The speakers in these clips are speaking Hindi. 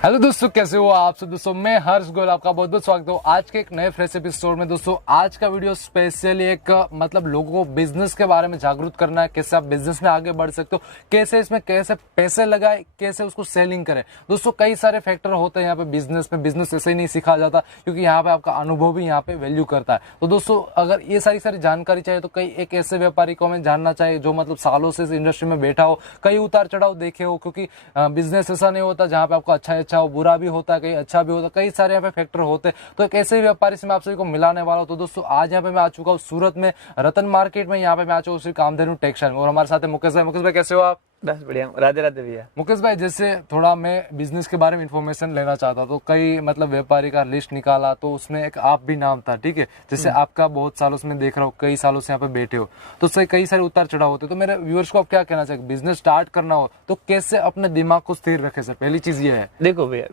हेलो दोस्तों, कैसे हो आप सब। दोस्तों मैं हर्ष गोयल आपका बहुत बहुत स्वागत हूँ आज के एक नए फ्रेश एपिसोड में। दोस्तों आज का वीडियो स्पेशली एक मतलब लोगों को बिजनेस के बारे में जागरूक करना है, कैसे आप बिजनेस में आगे बढ़ सकते हो, कैसे इसमें कैसे पैसे लगाए, कैसे उसको सेलिंग करें। दोस्तों कई सारे फैक्टर होते हैं यहाँ पे बिजनेस में, बिजनेस ऐसे ही नहीं सिखा जाता क्योंकि यहाँ पे आपका अनुभव भी यहाँ पे वैल्यू करता है। तो दोस्तों अगर ये सारी जानकारी चाहिए तो कई एक ऐसे व्यापारी को हमें जानना चाहिए जो मतलब सालों से इस इंडस्ट्री में बैठा हो, कई उतार चढ़ाव देखे हो, क्योंकि बिजनेस ऐसा नहीं होता जहाँ पे आपको अच्छा हो, बुरा भी होता है, कहीं अच्छा भी होता है, कई सारे यहाँ पे फैक्टर होते हैं। तो एक ऐसे व्यापारी से मैं आप सभी को मिलाने वाला हूँ। तो दोस्तों आज यहाँ पे मैं आ चुका हूँ सूरत में रतन मार्केट में, यहाँ पे मैं आ चुका हूँ कामधेनु टेक्सटाइल में और हमारे साथ है मुकेश भाई। मुकेश भाई कैसे हो आप? बस बढ़िया, राधे राधे भैया। मुकेश भाई जैसे थोड़ा मैं बिजनेस के बारे में इन्फॉर्मेशन लेना चाहता तो कई मतलब व्यापारी का लिस्ट निकाला तो उसमें एक आप भी नाम था, ठीक है। जैसे आपका बहुत सालों से मैं देख रहा हूँ, कई सालों से यहाँ पे बैठे हो, तो सही कई सारे उतार चढ़ाव होते। तो मेरे व्यूअर्स को आप क्या कहना चाहिए, बिजनेस स्टार्ट करना हो तो कैसे अपने दिमाग को स्थिर रखे सर? पहली चीज ये है। देखो भैया,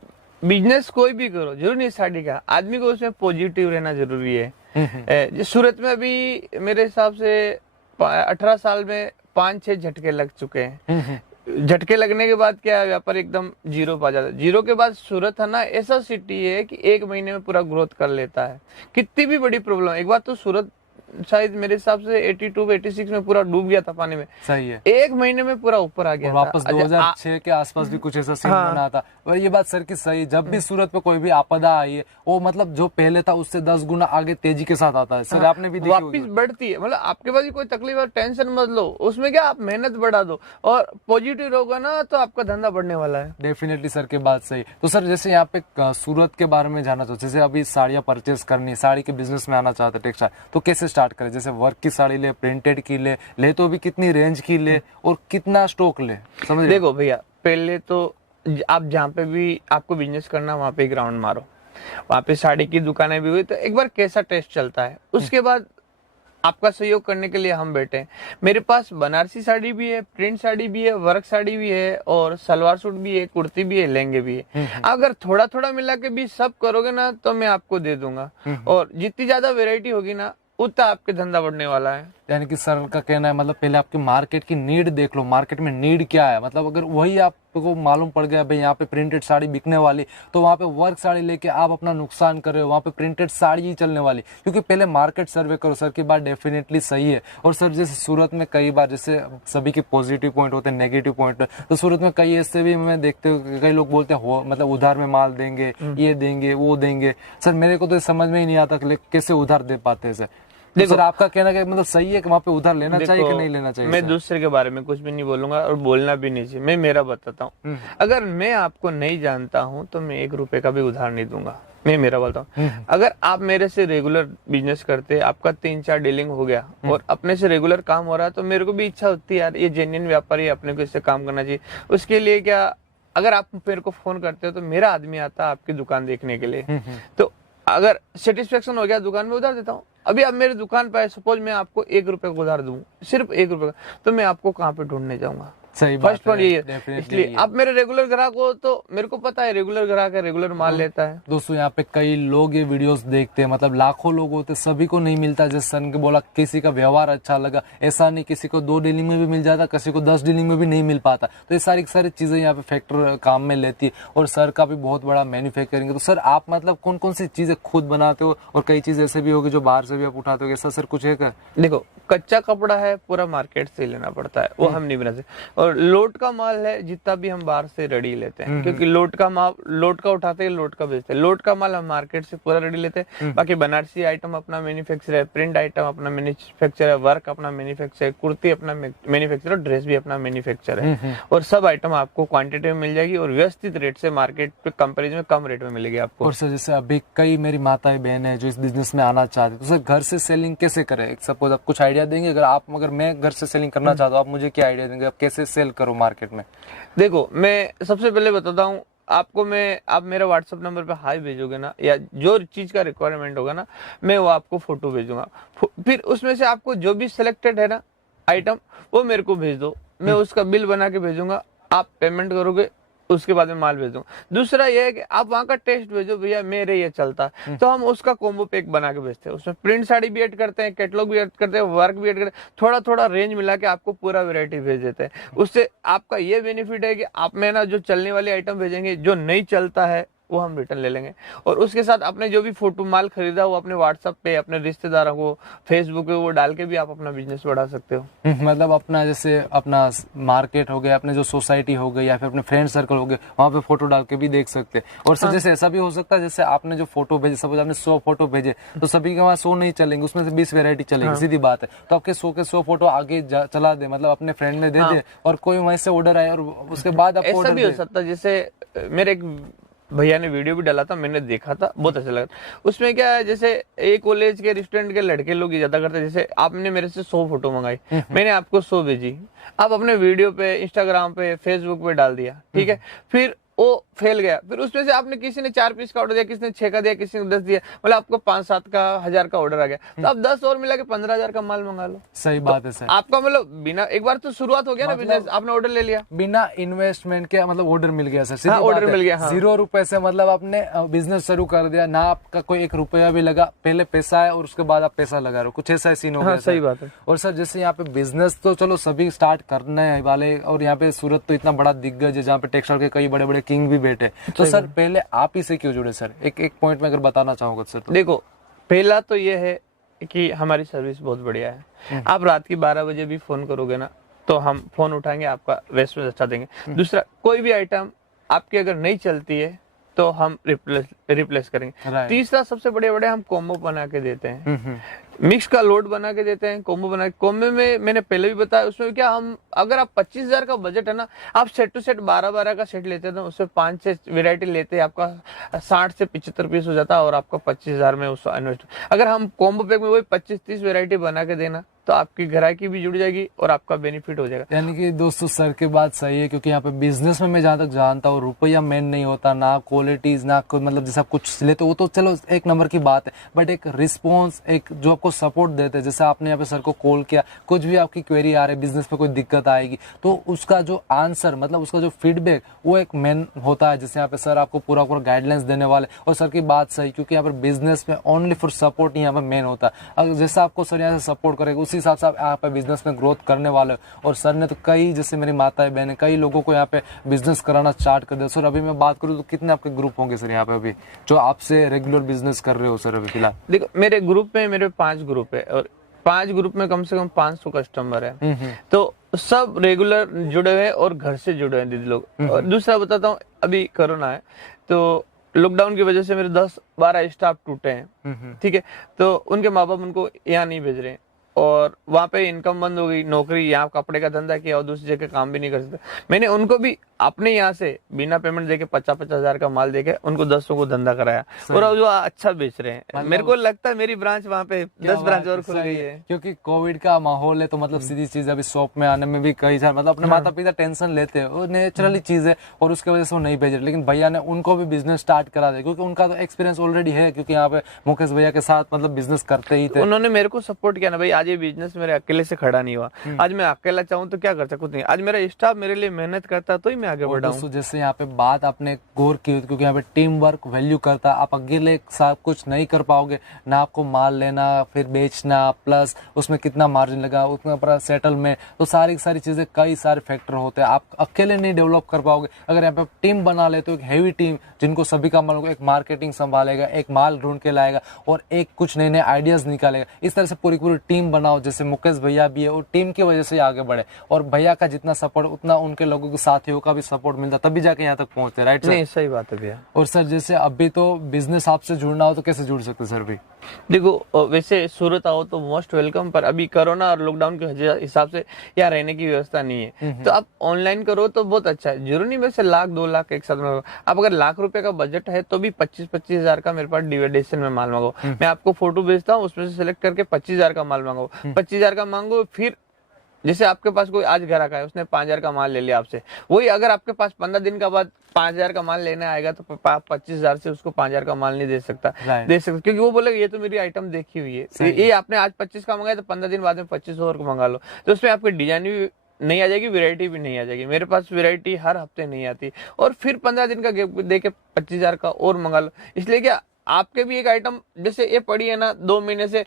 बिजनेस कोई भी करो, जरूरी नहीं स्टार्टिंग का, आदमी को उसमें पॉजिटिव रहना जरूरी है। जो सूरत में अभी मेरे हिसाब से 18 साल में 5-6 झटके लग चुके हैं। झटके लगने के बाद क्या है, व्यापार एकदम जीरो पा जाता है। जीरो के बाद सूरत है ना ऐसा सिटी है कि 1 महीने में पूरा ग्रोथ कर लेता है। कितनी भी बड़ी प्रॉब्लम, एक बार तो सूरत शायद मेरे हिसाब से 82-86 में पूरा डूब गया था पानी में। सही है। 1 महीने में पूरा ऊपर आ गया था। वापस 2006 के आसपास भी कुछ ऐसा सीन बना था। और ये बात सर की सही, जब भी सूरत पे कोई भी आपदा आई है वो मतलब जो पहले था उससे 10 गुना आगे तेजी के साथ आता है। सर आपने भी देखी वापिस बढ़ती है। मतलब आपके पास कोई तकलीफ है, टेंशन मत लो, उसमें क्या आप मेहनत बढ़ा दो और पॉजिटिव रहोगा ना तो आपका धंधा बढ़ने वाला है। डेफिनेटली सर की बात सही। तो सर जैसे यहाँ पे सूरत के बारे में जानना चाहते, जैसे अभी साड़ियाँ परचेस करनी, साड़ी के बिजनेस में आना चाहते टेक्सटाइल, तो कैसे स्टार्ट करें? जैसे वर्क की साड़ी ले, प्रिंटेड की ले तो भी कितनी रेंज की ले और कितना स्टॉक ले, समझ? देखो भैया, पहले तो आप जहाँ पे भी आपको बिजनेस करना वहाँ पे ग्राउंड मारो। वहाँ पे साड़ी की दुकानें भी हुई तो एक बार कैसा टेस्ट चलता है, उसके बाद आपका सहयोग करने के लिए हम बैठे हैं। मेरे पास बनारसी साड़ी भी है, प्रिंट साड़ी भी है, वर्क साड़ी भी है और सलवार सूट भी है, कुर्ती भी है, लहंगे भी है। अगर थोड़ा थोड़ा मिला के भी सब करोगे ना तो मैं आपको दे दूंगा और जितनी ज्यादा वेरायटी होगी ना उतना आपके धंधा बढ़ने वाला है। यानी कि सर का कहना है मतलब पहले आपके मार्केट की नीड देख लो, मार्केट में नीड क्या है। मतलब अगर वही आपको मालूम पड़ गया भाई यहाँ पे प्रिंटेड साड़ी बिकने वाली, तो वहाँ पे वर्क साड़ी लेके आप अपना नुकसान कर रहे हो, वहाँ पे प्रिंटेड साड़ी ही चलने वाली। क्योंकि पहले मार्केट सर्वे करो। सर की बात डेफिनेटली सही है। और सर जैसे सूरत में कई बार, जैसे सभी के पॉजिटिव पॉइंट होते हैं, नेगेटिव पॉइंट, तो सूरत में कई ऐसे भी मैं देखते हूँ, कई लोग बोलते हैं मतलब उधार में माल देंगे, ये देंगे वो देंगे। सर मेरे को तो समझ में ही नहीं आता कैसे उधार दे पाते हैं सर। देखो सर आपका कहना है मतलब सही है कि वहाँ पे उधार लेना चाहिए कि नहीं लेना चाहिए? मैं दूसरे के बारे में कुछ भी नहीं बोलूंगा और बोलना भी नहीं चाहिए। मैं मेरा बताता हूँ। अगर मैं आपको नहीं जानता हूँ तो मैं 1 रुपए का भी उधार नहीं दूंगा। मैं मेरा बोलता हूँ। अगर आप मेरे से रेगुलर बिजनेस करते, आपका 3-4 डीलिंग हो गया और अपने से रेगुलर काम हो रहा है, तो मेरे को भी इच्छा होती है यार ये जेन्युइन व्यापारी, अपने को इससे काम करना चाहिए। उसके लिए क्या, अगर आप मेरे को फोन करते हो तो मेरा आदमी आता है आपकी दुकान देखने के लिए। तो अगर सेटिस्फेक्शन हो गया दुकान में, उधार देता हूँ। अभी आप मेरी दुकान पे, सपोज मैं आपको 1 रुपए का उधार दूं, सिर्फ 1 रुपए का, तो मैं आपको कहाँ पे ढूंढने जाऊंगा? सही फर्स्ट पॉइंट ये है। इसलिए आप मेरे रेगुलर ग्राहक हो तो मेरे को पता है रेगुलर ग्राहक है, रेगुलर माल लेता है। दोस्तों यहाँ पे कई लोग ये वीडियोस देखते हैं, मतलब लाखों लोग होते, सभी को नहीं मिलता। जैसे सन के बोला, किसी का व्यवहार अच्छा लगा, ऐसा नहीं, किसी को 2 डीलिंग में भी मिल जाता, किसी को 10 डीलिंग में भी नहीं मिल पाता। तो ये सारी चीजें यहाँ पे फैक्टर काम में लेती है। और सर का भी बहुत बड़ा मैन्युफैक्चरिंग है। तो सर आप मतलब कौन कौन सी चीजें खुद बनाते हो और कई चीज ऐसे भी होगी जो बाहर से भी आप उठाते हो, ऐसा सर कुछ है क्या? देखो, कच्चा कपड़ा है पूरा मार्केट से लेना पड़ता है, वो हम नहीं बनाते। और लोट का माल है जितना भी हम बाहर से रेडी लेते हैं, क्योंकि लोट का उठाते हैं, लोट का बेचते हैं। लोट का माल हम मार्केट से पूरा रेडी लेते हैं। बाकी बनारसी आइटम अपना मैन्युफैक्चर है, प्रिंट आइटम अपना मैन्युफैक्चर है, वर्क अपना मैन्युफैक्चर है, कुर्ती अपना मैन्युफैक्चर है, ड्रेस भी अपना मैन्युफैक्चर है। और सब आइटम आपको क्वांटिटी में मिल जाएगी और व्यवस्थित रेट से, मार्केट पे कंपेरिजन में कम रेट में मिलेगी आपको। और सर जैसे अभी कई मेरी माताएं बहन है जो इस बिजनेस में आना चाहते हैं, तो सर घर से सेलिंग कैसे करें? सपोज आप कुछ आइडिया देंगे, अगर मैं घर से सेलिंग करना चाहता हूँ, आप मुझे क्या आइडिया देंगे, आप कैसे सेल करो मार्केट में? देखो, मैं सबसे पहले बताता हूँ आपको। आप मेरे व्हाट्सएप नंबर पे हाई भेजोगे ना, या जो चीज का रिक्वायरमेंट होगा ना, मैं वो आपको फोटो भेजूंगा। फिर उसमें से आपको जो भी सिलेक्टेड है ना आइटम, वो मेरे को भेज दो। मैं उसका बिल बना के भेजूंगा, आप पेमेंट करोगे, उसके बाद में माल भेज दूंगा। दूसरा ये है कि आप वहां का टेस्ट भेजो भैया, मेरे ये चलता है, तो हम उसका कॉम्बो पैक बना के भेजते हैं। उसमें प्रिंट साड़ी भी ऐड करते हैं, कैटलॉग भी ऐड करते हैं, वर्क भी ऐड करते हैं, थोड़ा थोड़ा रेंज मिला के आपको पूरा वैरायटी भेज देते हैं। उससे आपका ये बेनिफिट है कि आप में ना जो चलने वाली आइटम भेजेंगे, जो नहीं चलता है वो हम रिटर्न ले लेंगे। और उसके साथ अपने जो भी फोटो माल खरीदा वो अपने व्हाट्सएप पे, अपने रिश्तेदारों को, फेसबुक पे वो डाल के भी आप अपना बिजनेस बढ़ा सकते हो। मतलब अपना जैसे अपना मार्केट हो गया, अपने जो सोसाइटी हो गई या फिर अपने फ्रेंड सर्कल हो गए, वहाँ पे फोटो डाल के भी देख सकते हैं। और सर जैसे ऐसा भी हो सकता है, जैसे आपने जो फोटो भेजे, सपोज आपने 100 फोटो भेजे, तो सभी के वहाँ 100 नहीं चलेंगे, उसमें से 20 वेरायटी चलेगी, सीधी बात है। तो आपके 100 के 100 फोटो आगे चला दे, मतलब अपने फ्रेंड में दे दे, और कोई वहीं से ऑर्डर आए और उसके बाद आपको ऐसा भी हो सकता है। जैसे मेरे एक भैया ने वीडियो भी डाला था, मैंने देखा था, बहुत अच्छा लगा। उसमें क्या है, जैसे एक कॉलेज के रेस्टोरेंट के लड़के लोग ये ज्यादा करते हैं, जैसे आपने मेरे से 100 फोटो मंगाई, मैंने आपको 100 भेजी, आप अपने वीडियो पे, इंस्टाग्राम पे, फेसबुक पे डाल दिया, ठीक है, फिर वो फेल गया, फिर उसमें से आपने किसी ने 4 पीस का ऑर्डर दिया, किसी ने 6 का दिया, किसी ने 10 दिया, मतलब आपको 5-7 का 1000 का ऑर्डर आ गया, तो आप 10 और मिला के 15,000 का माल मंगा लो। सही बात है सर। आपका मतलब बिना, एक बार तो शुरुआत हो गया ना बिजनेस, आपने ऑर्डर ले लिया, बिना इन्वेस्टमेंट के मतलब ऑर्डर मिल गया सर। हाँ, ऑर्डर मिल गया। 0 रुपए से मतलब आपने बिजनेस शुरू कर दिया ना, आपका कोई 1 रुपया भी लगा, पहले पैसा है और उसके बाद आप पैसा लगा रहे हो, कुछ ऐसा सीन हो गया। सही बात है। और सर जैसे यहाँ पे बिजनेस तो चलो सभी स्टार्ट करने वाले, और यहाँ पे सूरत तो इतना बड़ा दिग्गज है जहाँ पे टेक्सटाइल के कई बड़े बड़े किंग भी बैठे, तो सर पहले आप ही से क्यों जुड़े सर? एक पॉइंट में अगर बताना चाहूंगा सर तो। देखो, पहला तो ये है कि हमारी सर्विस बहुत बढ़िया है। आप रात की 12 बजे भी फोन करोगे ना, तो हम फोन उठाएंगे, आपका रेस्पॉन्स अच्छा देंगे। दूसरा, कोई भी आइटम आपकी अगर नहीं चलती है तो हम रिप्लेस करेंगे। तीसरा, सबसे बड़े हम कॉम्बो बना के देते हैं, मिक्स का लोड बना के देते हैं, कॉम्बो बना के। कॉम्बो में मैंने पहले भी बताया, उसमें क्या हम, अगर आप 25,000 का बजट है ना, आप सेट टू सेट 12 का सेट लेते हैं, तो उससे 5-6 वेरायटी लेते हैं, आपका 60 से 75 पीस हो जाता है और आपका 25,000 में उसको इन्वेस्ट। अगर हम कॉम्बो पैक में वही 25-30 वेरायटी बना के देना, तो आपकी ग्राहकी भी जुड़ जाएगी और आपका बेनिफिट हो जाएगा। यानी कि दोस्तों सर की बात सही है, क्योंकि यहाँ पे बिजनेस में मैं जहाँ तक जानता हूँ, रुपया मेन नहीं होता, ना क्वालिटीज, ना मतलब जैसा कुछ लेते वो तो चलो एक नंबर की बात है, बट एक रिस्पॉन्स, एक जो आपको सपोर्ट देते हैं, जैसे आपने यहाँ पे सर को कॉल किया, कुछ भी आपकी क्वेरी आ रही है, बिजनेस पे कोई दिक्कत आएगी, तो उसका जो आंसर, मतलब उसका जो फीडबैक, वो एक मेन होता है, जिससे यहाँ पे सर आपको पूरा गाइडलाइंस देने वाले। और सर की बात सही, क्योंकि यहाँ पर बिजनेस में ओनली फॉर सपोर्ट यहाँ पे मेन होता है। अगर जैसा आपको सर यहाँ से सपोर्ट करेगा, उसी हिसाब से आप यहाँ पे बिजनेस में ग्रोथ करने वाले हो। और सर ने तो कई, जैसे मेरी माताएं बहनें, कई लोगों को यहाँ पे बिजनेस कराना स्टार्ट कर दिया। सर अभी मैं बात करूँ तो कितने आपके ग्रुप होंगे सर यहाँ पे अभी जो आपसे रेगुलर बिजनेस कर रहे हो सर अभी फिलहाल? देखो, मेरे ग्रुप में मेरे 5 ग्रुप है और 5 ग्रुप में कम से कम 500 कस्टमर है, तो सब रेगुलर जुड़े हुए हैं और घर से जुड़े हैं दीदी लोग। और दूसरा बताता हूँ, अभी कोरोना है तो लॉकडाउन की वजह से मेरे 10-12 स्टाफ टूटे हैं, ठीक है, तो उनके माँ बाप उनको यहाँ नहीं भेज रहे हैं और वहां पे इनकम बंद हो गई, नौकरी, यहाँ कपड़े का धंधा किया और दूसरी जगह काम भी नहीं कर सकते। मैंने उनको भी अपने यहाँ से बिना पेमेंट देके 50-50 हजार का माल देके उनको 10 को धंधा कराया और जो अच्छा बेच रहे हैं। मेरे को लगता है मेरी ब्रांच वहाँ पे 10 ब्रांच और खुल गई है, क्योंकि कोविड का माहौल है, तो मतलब सीधी चीज अभी शॉप में आने में भी कई सारे मतलब अपने माता पिता टेंशन लेते हैं, वो नेचुरली चीज है और उसकी वजह से वो नहीं भेज रहे। लेकिन भैया ने उनको भी बिजनेस स्टार्ट करा दिया, क्योंकि उनका तो एक्सपीरियंस ऑलरेडी है, क्योंकि यहाँ पे मुकेश भैया के साथ मतलब बिजनेस करते ही थे। उन्होंने मेरे को सपोर्ट किया ना भाई, आज ये बिजनेस मेरे अकेले से खड़ा नहीं हुआ। आज मैं अकेला चाहूँ तो क्या कर सकता, कुछ नहीं। आज मेरा स्टाफ मेरे लिए मेहनत करता तो ही मैं आगे बढ़ा हूँ। जैसे यहाँ पे बात आपने गौर की, क्योंकि यहाँ पे टीम वर्क वैल्यू करता है। आप अकेले साथ कुछ नहीं कर पाओगे, ना आपको माल लेना फिर बेचना, प्लस उसमें कितना मार्जिन लगा, उतना पर सेटल में, तो सारी चीजें, कई सारे फैक्टर होते हैं, आप अकेले नहीं डेवलप कर पाओगे। अगर यहाँ पे टीम बना ले तो एक हैवी टीम जिनको सभी का माल, एक मार्केटिंग संभालेगा, एक माल ढूंढ के लाएगा और एक कुछ नए नए आइडियाज निकालेगा। इस तरह से पूरी टीम बनाओ, जैसे मुकेश भैया भी है, और टीम की वजह से आगे बढ़े। और भैया का जितना सपोर्ट, उतना उनके लोगों के साथियों का भी सपोर्ट मिलता, तभी जाके यहाँ तक पहुंचते, राइट सर? नहीं, सही बात है भैया। और सर जैसे अभी तो बिजनेस आपसे जुड़ना हो तो कैसे जुड़ सकते सर भी? देखो, वैसे सूरत आओ तो मोस्ट वेलकम, पर अभी कोरोना और लॉकडाउन के हिसाब से यहाँ रहने की व्यवस्था नहीं है, तो आप ऑनलाइन करो तो बहुत अच्छा है। जरूरी नहीं वैसे 1,00,000-2 लाख एक साथ में। आप अगर ₹1,00,000 का बजट है तो भी 25-25 हजार का मेरे पास डिवाइडेशन में माल मांगो। मैं आपको फोटो भेजता हूँ, उसमें से सिलेक्ट करके 25 हजार का माल मांगो, 25 हजार का मांगो। फिर जैसे आपके पास कोई आज ग्राहक है, उसने 5,000 का माल ले लिया आपसे, वही अगर आपके पास 15 दिन का बाद 5,000 का माल लेने आएगा तो 25,000 से उसको 5,000 का माल नहीं दे सकता, क्योंकि वो बोलेगा ये तो मेरी आइटम देखी हुई है, ये आपने आज 25 का मंगाया तो 15 दिन बाद में 25 और मंगा लो। तो उसमें आपकी डिजाइन भी नहीं आ जाएगी, वैरायटी भी नहीं आ जाएगी। मेरे पास वैरायटी हर हफ्ते नहीं आती, और फिर 15 दिन का गैप दे के 25,000 का और मंगा लो। इसलिए क्या आपके भी एक आइटम जैसे ये पड़ी है ना 2 महीने से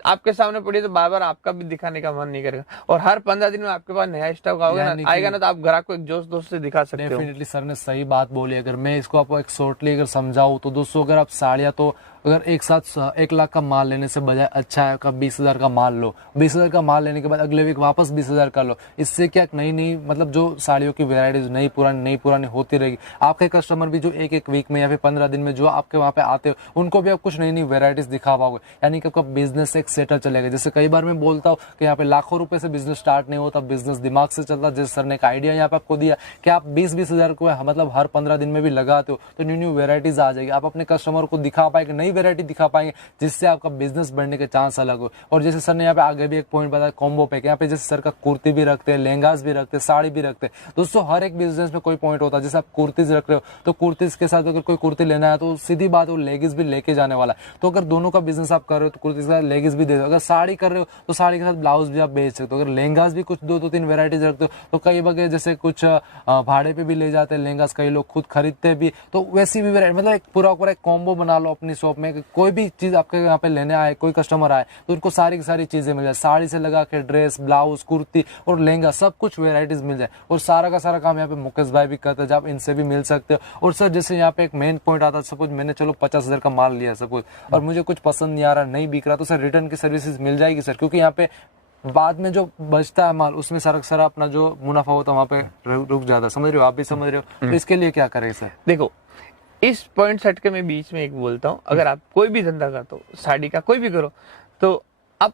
आपके सामने पड़ी है, तो बार बार आपका भी दिखाने का मन नहीं करेगा। और हर 15 दिन में आपके पास नया स्टॉक आएगा ना, तो आप ग्राहक को एक जोश दोस्त से दिखा सकते हो। डेफिनेटली सर ने सही बात बोली। अगर मैं इसको आपको एक शॉर्टली अगर समझाऊं तो दोस्तों, अगर आप साड़ियाँ तो अगर एक साथ 1 लाख का माल लेने से बजाय अच्छा है का 20,000 का माल लो। 20,000 का माल लेने के बाद अगले वीक वापस 20,000 का लो। इससे क्या नई नई मतलब जो साड़ियों की वेराइटीज नई पुरानी होती रहेगी। आपके कस्टमर भी जो एक वीक में या फिर 15 दिन में जो आपके वहाँ पे आते हो, उनको भी आप कुछ नई नई वेराइटीज दिखा पाओगे, यानी कि आपका बिजनेस एक सेटल चलेगा। जैसे कई बार मैं बोलता हूँ कि यहाँ पे लाखों रुपए से बिजनेस स्टार्ट नहीं होता, बिजनेस दिमाग से चलता। जैसे सर ने एक आइडिया यहाँ पे आपको दिया कि आप 20,000 को मतलब हर 15 दिन में भी लगाते हो तो न्यू वेराइटीज आ जाएगी। आप अपने कस्टमर को दिखा पाएंगे, नई वेराइटी दिखा पाएंगे, जिससे आपका बिजनेस बढ़ने के चांस अलग हो। और जैसे सर ने यहाँ पे आगे भी एक पॉइंट बताया कॉम्बो पैक, यहाँ पे जैसे सर का कुर्ती भी रखते हैं, लहंगास भी रखते हैं, साड़ी भी रखते हैं। दोस्तों हर एक बिजनेस में कोई पॉइंट होता है। जैसे आप कुर्तीज रख रहे हो तो कुर्तीज के साथ अगर कोई कुर्ती लेना है तो सीधी बात है वो लेगिस भी लेके जाने वाला है। तो अगर दोनों का बिजनेस आप कर रहे हो तो कुर्ती के साथ लेगिस भी दे दो। अगर साड़ी कर रहे हो तो साड़ी के साथ ब्लाउज भी आप बेच सकते हो। अगर लहंगास भी कुछ 2-3 वेराइटीज रखते हो तो कई बगे जैसे कुछ भाड़े पे भी ले जाते हैं लहंगास, कई लोग खुद खरीदते भी, तो वैसी भी वेराइटी मतलब एक पूरा एक कॉम्बो बना लो अपनी शॉप में। कोई भी चीज आपके यहाँ पे लेने आए, कोई कस्टमर आए तो उनको सारी की सारी चीजें मिल जाए, साड़ी से लगा के ड्रेस, ब्लाउज, कुर्ती और लहंगा, सब कुछ वेराइटीज मिल जाए। और सारा का सारा काम यहाँ पे मुकेश भाई भी करते हैं, जब इनसे भी मिल सकते हो। और सर जैसे यहाँ पे एक मेन पॉइंट आता है, सपोज मैंने चलो 50,000 का माल लिया सपोज, और मुझे कुछ पसंद नहीं आ रहा, नहीं बिक रहा, तो सर रिटर्न की सर्विसेज मिल जाएगी सर? क्योंकि यहाँ पे बाद में जो बचता है माल उसमें सारा अपना जो मुनाफा होता है वहाँ पे रुक जाता है। समझ रहे हो, आप भी समझ रहे हो। तो इसके लिए क्या करें सर? देखो इस पॉइंट सेट के मैं बीच में एक बोलता हूँ, अगर आप कोई भी धंधा करते हो, साड़ी का कोई भी करो, तो आप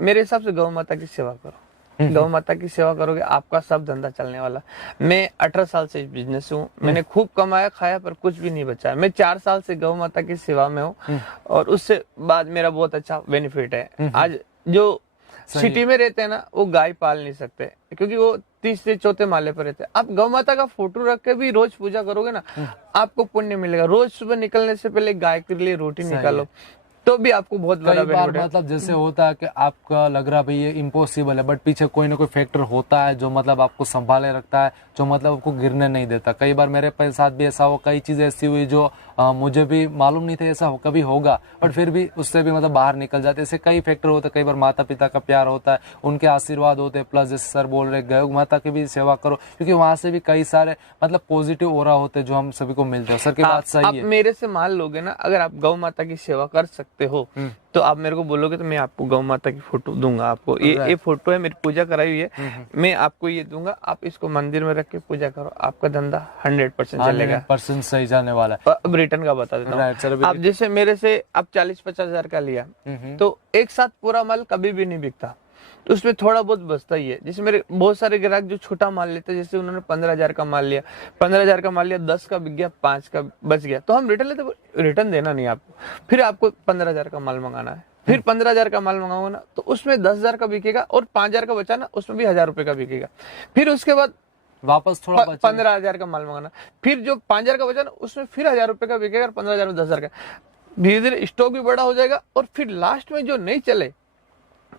मेरे हिसाब से गौ माता की सेवा करो। गौ माता की सेवा करोगे आपका सब धंधा चलने वाला। मैं 18 साल से इस बिजनेस हूँ, मैंने खूब कमाया खाया पर कुछ भी नहीं बचा। मैं 4 साल से गौ माता की सेवा में हूँ और उससे बाद मेरा बहुत अच्छा बेनिफिट है। आज जो सिटी में रहते हैं ना वो गाय पाल नहीं सकते क्योंकि वो 3 से 4 माले पर रहते हैं। आप गौ माता का फोटो रख के भी रोज पूजा करोगे ना, आपको पुण्य मिलेगा। रोज सुबह निकलने से पहले गाय के लिए रोटी निकालो तो भी आपको बहुत बड़ा बेनिफिट है। मतलब जैसे होता है कि आपका लग रहा है भाई ये इम्पॉसिबल है, बट पीछे कोई ना कोई फैक्टर होता है जो मतलब आपको संभाले रखता है, जो मतलब आपको गिरने नहीं देता। कई बार मेरे साथ भी ऐसा हो, कई चीजें ऐसी हुई जो मुझे भी मालूम नहीं था ऐसा कभी होगा, बट फिर भी उससे भी मतलब बाहर निकल जाते। ऐसे कई फैक्टर होते हैं। कई बार माता पिता का प्यार होता है, उनके आशीर्वाद होते हैं, प्लस जैसे सर बोल रहे गौ माता की भी सेवा करो क्योंकि वहां से भी कई सारे मतलब पॉजिटिव ओरा होते हैं जो हम सभी को मिलते हैं। सर की बात सही है। आप मेरे से मान लोगे ना, अगर आप गौ माता की सेवा कर सकते हो तो आप मेरे को बोलोगे तो मैं आपको गौ माता की फोटो दूंगा। आपको ये फोटो है, मेरी पूजा कराई हुई है, मैं आपको ये दूंगा, आप इसको मंदिर में रख के पूजा करो, आपका धंधा 100% चलेगा, 100% सही जाने वाला है। अब रिटर्न का बता देता हूँ। आप जैसे मेरे से आप 40-50 हजार का लिया तो एक साथ पूरा माल कभी भी नहीं बिकता, तो उसमें थोड़ा बहुत बचता ही है। जैसे मेरे बहुत सारे ग्राहक जो छोटा माल लेते हैं, जैसे उन्होंने 15,000 का माल लिया, 15,000 का माल लिया, 10 का बिक गया, 5 का बच गया, तो हम रिटर्न लेते, रिटर्न देना नहीं आपको। फिर आपको 15,000 का माल मंगाना है, फिर 15,000 का माल मंगाओगे ना तो उसमें 10,000 का बिकेगा और 5,000 का बचा ना उसमें भी 1,000 रुपए का बिकेगा। फिर उसके बाद वापस थोड़ा 15,000 का माल मंगाना, फिर जो 5,000 का बचा ना उसमें फिर 1,000 रुपए का बिकेगा और 15,000 में 10,000 का। धीरे धीरे स्टॉक भी बड़ा हो जाएगा और फिर लास्ट में जो नहीं चले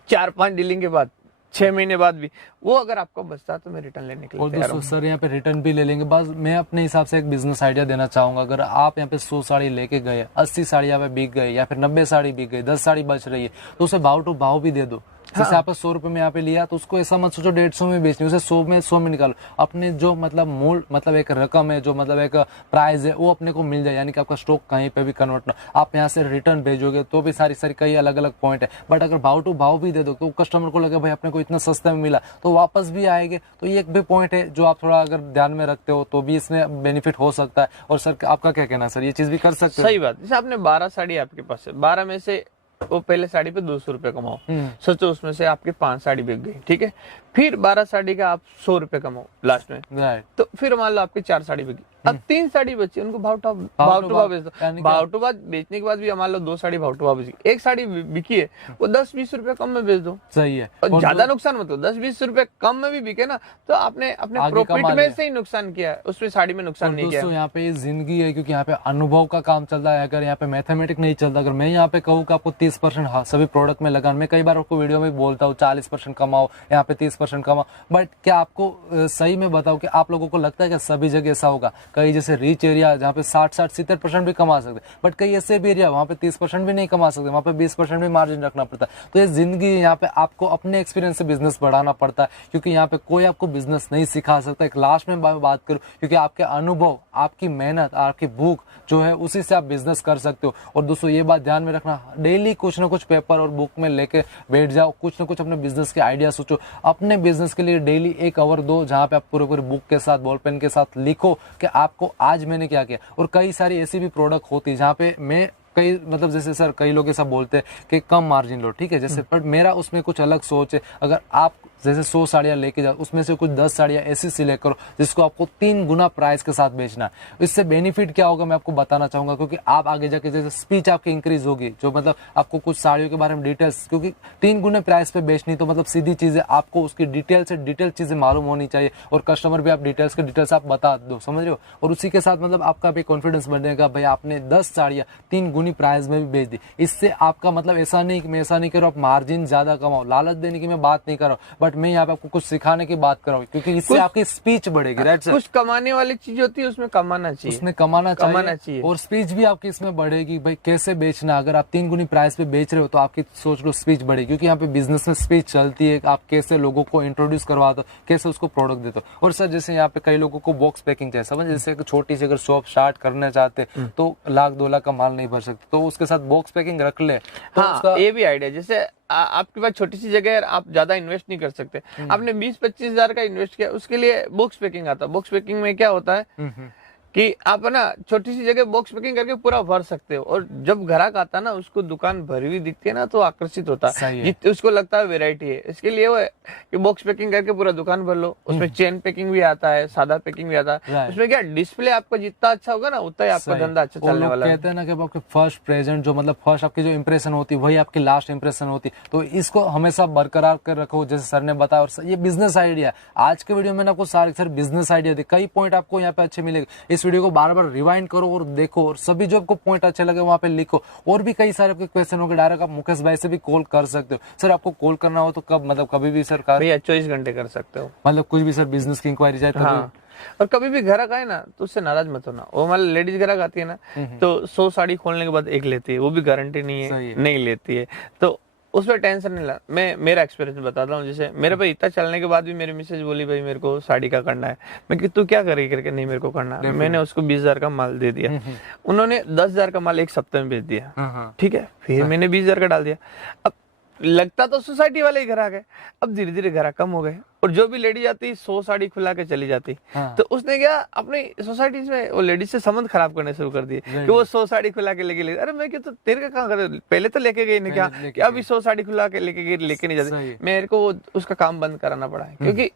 4-5 डीलिंग के बाद 6 महीने बाद भी वो अगर आपको बचता है तो मैं रिटर्न लेने के लिए तैयार हूं। सर यहाँ पे रिटर्न भी ले लेंगे। बस मैं अपने हिसाब से एक बिजनेस आइडिया देना चाहूंगा। अगर आप यहाँ पे 100 साड़ी लेके गए, 80 साड़ी यहाँ पे बिक गए या फिर 90 साड़ी बिक गई, 10 साड़ी बच रही है तो उसे भाव टू भाव भी दे दो। जैसे आपने 100 रुपए में यहाँ पे लिया तो उसको ऐसा मत सोचो 150 में बेचनी, उसे 100 में निकालो। अपने जो मतलब मूल मतलब एक रकम है, जो मतलब एक प्राइस है वो अपने को मिल जाए, यानी कि आपका स्टॉक कहीं पे भी कन्वर्ट ना। आप यहाँ से रिटर्न भेजोगे तो भी सारी कई अलग अलग पॉइंट है, बट अगर भाव टू भाव भी दे दो तो कस्टमर को लगे भाई अपने को इतना सस्ते में मिला तो वापस भी आएंगे। तो ये एक भी पॉइंट है जो आप थोड़ा अगर ध्यान में रखते हो तो भी इसमें बेनिफिट हो सकता है। और सर आपका क्या कहना है सर, ये चीज भी कर सकते हो? सही बात। जैसे आपने 12 साड़ी आपके पास है, 12 में से वो पहले साड़ी पे 200 रुपए कमाओ, सोचो उसमें से आपके 5 साड़ी बिक गई, ठीक है। फिर 12 साड़ी का आप 100 रुपए कमाओ लास्ट में, तो फिर मान लो आपकी 4 साड़ी बिकी, अब 3 साड़ी बची, उनको भाव टू भाव बेच दो। भाव टू भाव बेचने के बाद भी मान लो 2 साड़ी भाव टू भाव बेची, 1 साड़ी बिकी है वो 10-20 रुपए कम में बेच दो। सही है। और ज्यादा नुकसान मत हो, 10-20 रुपए कम में भी बिके ना तो आपने अपने प्रॉफिट में से ही नुकसान किया है, उसमें साड़ी में नुकसान नहीं किया। यहाँ पे जिंदगी है क्योंकि यहाँ पे अनुभव का काम चल रहा है। अगर यहाँ पे मैथमेटिक नहीं चलता, अगर मैं यहाँ पे कहूँ कि आपको 30% हाँ सभी प्रोडक्ट में लगान। मैं कई बार आपको वीडियो में बोलता हूँ 40% कमाओ, यहाँ पे 30% कमाओ, बट क्या आपको सही में बताओ कि आप लोगों को लगता है कि सभी जगह ऐसा होगा? कई जैसे रिच एरिया जहाँ पे 60-70% भी कमा सकते, बट कई ऐसे भी एरिया वहाँ पे 30% भी नहीं कमा सकते, वहाँ पे 20% भी मार्जिन रखना पड़ता है। तो ये जिंदगी, यहाँ पे आपको अपने एक्सपीरियंस से बिजनेस बढ़ाना पड़ता है, क्योंकि यहाँ पे कोई आपको बिजनेस नहीं सिखा सकता। एक लास्ट में बात करूँ, क्योंकि आपके अनुभव, आपकी मेहनत, आपकी भूख जो है उसी से आप बिजनेस कर सकते हो। और दोस्तों ये बात ध्यान में रखना, डेली कुछ ना कुछ पेपर और बुक में लेके बैठ जाओ, कुछ ना कुछ अपने बिजनेस के आइडिया सोचो। अपने बिजनेस के लिए डेली 1 आवर दो, जहाँ पे आप पूरे बुक के साथ, बॉल पेन के साथ लिखो कि आपको आज मैंने क्या किया। और कई सारी ऐसी भी प्रोडक्ट होती है जहाँ पे मैं कई मतलब जैसे सर कई लोग ऐसा बोलते हैं कि कम मार्जिन लो, ठीक है जैसे, पर मेरा उसमें कुछ अलग सोच है। अगर आप जैसे 100 साड़ियाँ लेके जाओ, उसमें से कुछ 10 साड़ियाँ ऐसी सिलेक्ट करो जिसको आपको 3 गुना प्राइस के साथ बेचना है। इससे बेनिफिट क्या होगा मैं आपको बताना चाहूंगा, क्योंकि आप आगे जाके जैसे स्पीच आपकी इंक्रीज होगी, जो मतलब आपको कुछ साड़ियों के बारे में डिटेल्स, क्योंकि 3 गुने प्राइस पे बेचनी, तो मतलब सीधी चीजें आपको उसकी डिटेल से डिटेल चीजें मालूम होनी चाहिए, और कस्टमर भी आप डिटेल्स आप बता दो, समझ रहे हो। और उसी के साथ मतलब आपका भी कॉन्फिडेंस बनेगा, भाई आपने 10 साड़ियाँ 3 गुनी प्राइस में भी बेच दी। इससे आपका मतलब ऐसा नहीं कि मैं ऐसा नहीं कर रहा हूँ आप मार्जिन ज्यादा कमाओ, लालच देने की मैं बात नहीं कर रहा हूँ, बट मैं यहाँ पे आपको कुछ सिखाने की बात कर रहा हूँ, क्योंकि इससे आपकी स्पीच बढ़ेगी, राइट सर। कुछ कमाने वाली चीज होती है, उसमें कमाना चाहिए, उसमें कमाना चाहिए और स्पीच भी आपकी इसमें बढ़ेगी, भाई कैसे बेचना। अगर आप 3 गुनी प्राइस पे बेच रहे हो तो आपकी सोच लो स्पीच बढ़ेगी, क्योंकि यहाँ पे बिजनेस में स्पीच चलती है, आप कैसे लोगों को इंट्रोड्यूस करवाते हो, कैसे उसको प्रोडक्ट देते हो। और सर जैसे यहाँ पे कई लोगों को बॉक्स पैकिंग चाहिए, समझ, जैसे छोटी सी अगर शॉप स्टार्ट करना चाहते तो 1-2 लाख का माल नहीं भर सकते, तो उसके साथ बॉक्स पैकिंग रख ले तो हाँ, उसका ये भी आइडिया। जैसे आपके पास छोटी सी जगह है, आप ज्यादा इन्वेस्ट नहीं कर सकते, आपने 20-25 हजार का इन्वेस्ट किया, उसके लिए बॉक्स पैकिंग आता है। बॉक्स पैकिंग में क्या होता है कि आप ना छोटी सी जगह बॉक्स पैकिंग करके पूरा भर सकते हो, और जब ग्राहक आता है ना, उसको दुकान भरी हुई दिखती है ना, तो आकर्षित होता है, उसको लगता है वेराइटी है। इसके लिए वो है कि बॉक्स पैकिंग करके पूरा दुकान भर लो। उसमें चेन पैकिंग भी आता है, सादा पैकिंग भी आता है। उसमें क्या डिस्प्ले आपका जितना अच्छा होगा ना, उतना ही आपका धंधा अच्छा चलने वाला है। कहते हैं ना कि आपके फर्स्ट प्रेजेंट जो मतलब फर्स्ट आपकी जो इंप्रेशन होती है वही आपकी लास्ट इंप्रेशन होती है, तो इसको हमेशा बरकरार कर रखो, जैसे सर ने बताया। और ये बिजनेस आइडिया आज के वीडियो में आपको सारे सर बिजनेस आइडिया थे, कई पॉइंट आपको यहाँ पे अच्छे मिलेंगे। इस वीडियो को बार बार रिवाइंड करो और देखो, और सभी जो आपको पॉइंट अच्छे लगे वहां पे लिखो। और भी कई सारे आपके क्वेश्चन होंगे, डायरेक्ट आप मुकेश भाई से भी कॉल कर सकते हो। सर आपको कॉल करना हो तो कब, मतलब कभी भी सर का भैया 24 घंटे कर सकते हो, मतलब कुछ भी सर बिजनेस की इंक्वायरी जाए हाँ। और कभी भी ग्राहक आए ना तो उससे नाराज मत होना। वो हमारे लेडीज ग्राहक आती है ना, तो 100 साड़ी खोलने के बाद 1 लेती है, वो भी गारंटी नहीं है, नहीं लेती है, तो उसमें टेंशन नहीं ला। मैं मेरा एक्सपीरियंस बताता हूँ। जैसे मेरे पे इतना चलने के बाद भी मेरी मिसेज बोली भाई मेरे को साड़ी का करना है। मैं कि तू क्या करेगी करके, नहीं मेरे को करना है। मैंने उसको 20,000 का माल दे दिया, उन्होंने 10,000 का माल 1 सप्ताह में बेच दिया, ठीक है। फिर मैंने 20,000 का डाल दिया। अब लगता तो सोसाइटी वाले ही ग्राहक है, अब धीरे धीरे ग्राहक कम हो गए, और जो भी लेडी जाती 100 साड़ी खुला के चली जाती। तो उसने क्या अपनी सोसाइटी में वो लेडीज से संबंध खराब करने शुरू कर दिए कि वो 100 साड़ी खुला के लेके अरे मैं क्या, तो तेरे का कहाँ करे, पहले तो लेके गई ने क्या कि अभी 100 साड़ी खुला के लेके नहीं जाती। मेरे को उसका काम बंद कराना पड़ा है, क्योंकि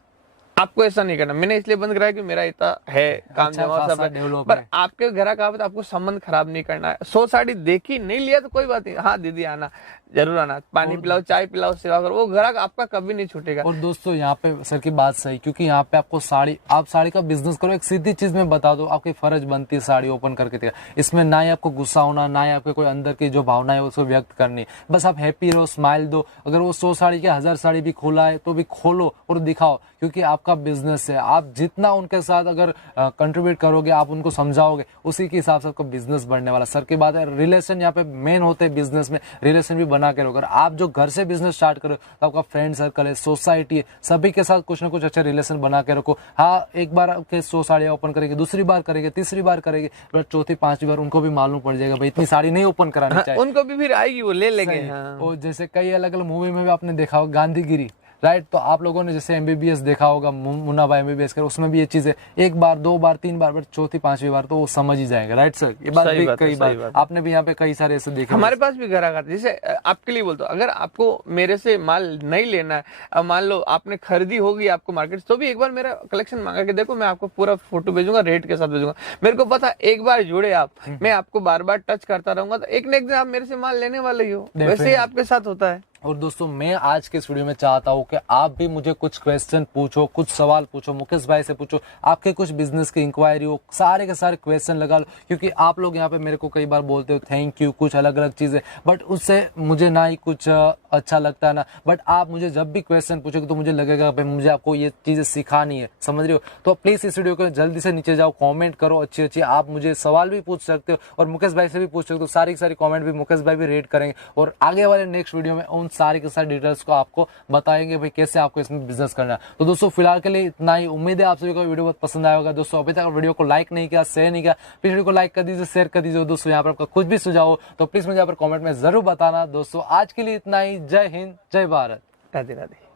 आपको ऐसा नहीं करना। मैंने इसलिए बंद कराया कि मेरा इतना है काम जमा सब है, पर आपके ग्राहक आवे तो आपको संबंध खराब नहीं करना है। 100 साड़ी देखी नहीं लिया तो कोई बात नहीं, हाँ दीदी आना, जरूर आना, पानी पिलाओ, चाय पिलाओ, सेवा करो, वो ग्राहक आपका कभी नहीं छूटेगा। और दोस्तों यहाँ पे सर की बात सही, क्योंकि यहाँ पे आपको आप साड़ी का बिजनेस करो, एक सीधी चीज में बता दो, आपकी फर्ज बनती है साड़ी ओपन करके दिया। इसमें ना ही आपको गुस्सा होना, ना ही आपके कोई अंदर की जो भावना है उसको व्यक्त करनी, बस आप हैप्पी रहो, स्माइल दो। अगर वो 100 साड़ी के 1000 साड़ी भी खोला है तो भी खोलो और दिखाओ, क्योंकि आपका बिजनेस है। आप जितना उनके साथ अगर कंट्रीब्यूट करोगे, आप उनको समझाओगे, उसी के हिसाब से आपका बिजनेस बढ़ने वाला। सर की बात है, रिलेशन यहाँ पे मेन होते हैं बिजनेस में, रिलेशन भी बना के रहो। अगर आप जो घर से बिजनेस स्टार्ट करो तो आपका फ्रेंड सर्कल है, सोसाइटी है, सभी के साथ कुछ ना कुछ अच्छा रिलेशन बना के रखो। हाँ, एक बार आपके 100 साड़ियाँ ओपन करेगी, दूसरी बार करेगी, तीसरी बार करेगी, बट चौथी 5वीं बार उनको भी मालूम पड़ जाएगा भाई इतनी साड़ी नहीं ओपन करानी चाहिए। उनको भी फिर आएगी, वो ले लेंगे। और जैसे कई अलग अलग मूवी में भी आपने देखा होगा गांधीगिरी, राइट। तो आप लोगों ने जैसे MBBS देखा होगा, मुन्ना भाई MBBS कर, उसमें भी ये चीज है, 1 बार 2 बार 3 बार, बट चौथी 5वीं बार तो वो समझ ही जाएगा, राइट सर। ये बात भी कई बार आपने भी यहाँ पे कई सारे ऐसे देखे। हमारे पास भी ग्राहक आते, जैसे आपके लिए बोलता हूँ, अगर आपको मेरे से माल नहीं लेना है, अब मान लो आपने खरीदी होगी आपको मार्केट, तो भी एक बार मेरा कलेक्शन मांगा के देखो, मैं आपको पूरा फोटो भेजूंगा, रेट के साथ भेजूंगा। मेरे को पता, एक बार जुड़े आप, मैं आपको बार बार टच करता रहूंगा, तो एक न एक दिन आप मेरे से माल लेने वाले ही हो। वैसे ही आपके साथ होता है। और दोस्तों मैं आज के इस वीडियो में चाहता हूँ कि आप भी मुझे कुछ क्वेश्चन पूछो, कुछ सवाल पूछो, मुकेश भाई से पूछो, आपके कुछ बिजनेस की इंक्वायरी हो, सारे के सारे क्वेश्चन लगा लो, क्योंकि आप लोग यहाँ पे मेरे को कई बार बोलते हो थैंक यू, कुछ अलग अलग चीजें, बट उससे मुझे ना ही कुछ अच्छा लगता है ना, बट आप मुझे जब भी क्वेश्चन पूछोगे तो मुझे लगेगा भाई मुझे आपको ये चीजें सिखानी है, समझ रहे हो। तो प्लीज इस वीडियो को जल्दी से नीचे जाओ, कॉमेंट करो अच्छी अच्छी, आप मुझे सवाल भी पूछ सकते हो और मुकेश भाई से भी पूछ सकते हो, सारी की सारी कॉमेंट भी मुकेश भाई भी रीड करेंगे और आगे वाले नेक्स्ट वीडियो में उन सारी के सारी डिटेल्स को आपको बताएंगे भाई कैसे आपको इसमें बिजनेस करना है। तो दोस्तों फिलहाल के लिए इतना ही, उम्मीद है आप सभी को वीडियो बहुत पसंद आया होगा। दोस्तों अभी तक वीडियो को लाइक नहीं किया, शेयर नहीं किया, प्लीज वीडियो को लाइक कर दीजिए, शेयर कर दीजिए। दोस्तों यहाँ पर आपका कुछ भी सुझाव हो तो प्लीज मुझे यहाँ पर कॉमेंट में जरूर बताना। दोस्तों आज के लिए इतना ही, जय हिंद, जय भारत, राधे राधे।